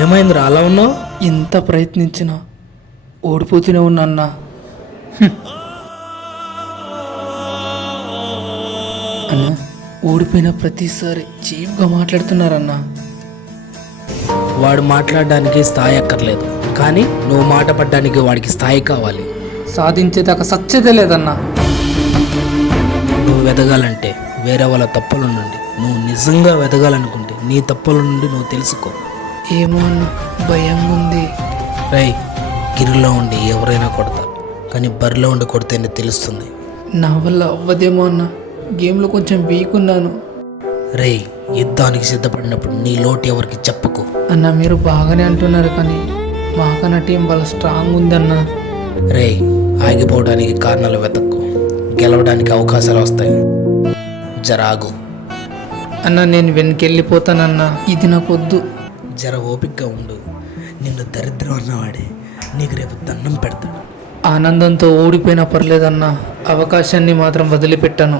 ఏమైందిరా అలా ఉన్నావు? ఎంత ప్రయత్నించినా ఓడిపోతూనే ఉన్నా అన్నా. అన్నా, ఓడిపోయిన ప్రతిసారి చీప్గా మాట్లాడుతున్నారన్నా. వాడు మాట్లాడడానికి స్థాయి అక్కర్లేదు, కానీ నువ్వు మాట పడ్డానికి వాడికి స్థాయి కావాలి. సాధించేదాకా సచ్చేదే లేదన్నా. నువ్వు ఎదగాలంటే వేరే వాళ్ళ తప్పుల నుండి, నువ్వు నిజంగా ఎదగాలనుకుంటే నీ తప్పుల నుండి నువ్వు తెలుసుకో. ఏమో అన్న, భయంగా ఉంది. రేయ్, గిరిలో ఉండి ఎవరైనా కొడతారు, కానీ బరిలో ఉండి కొడితేనే తెలుస్తుంది. నా వల్ల అవ్వదేమో అన్న, గేమ్లో కొంచెం వీక్ ఉన్నాను. రేయ్, యుద్ధానికి సిద్ధపడినప్పుడు నీ లోటు ఎవరికి చెప్పకు. అన్న, మీరు బాగానే అంటున్నారు, కానీ మాకన్నా టీం వాళ్ళ స్ట్రాంగ్ ఉందన్న. రేయ్, ఆగిపోవడానికి కారణాలు వెతక్కు, గెలవడానికి అవకాశాలు వస్తాయి. జరాగు. అన్న, నేను వెనకెళ్ళిపోతానన్నా, ఇది నాకొద్దు. జర ఓపికగా ఉండు. నిన్ను దరిద్రం అన్నవాడే నీకు రేపు దండం పెడతాడు. ఆనందంతో ఓడిపోయినా పర్లేదన్నా, అవకాశాన్ని మాత్రం వదిలిపెట్టాను.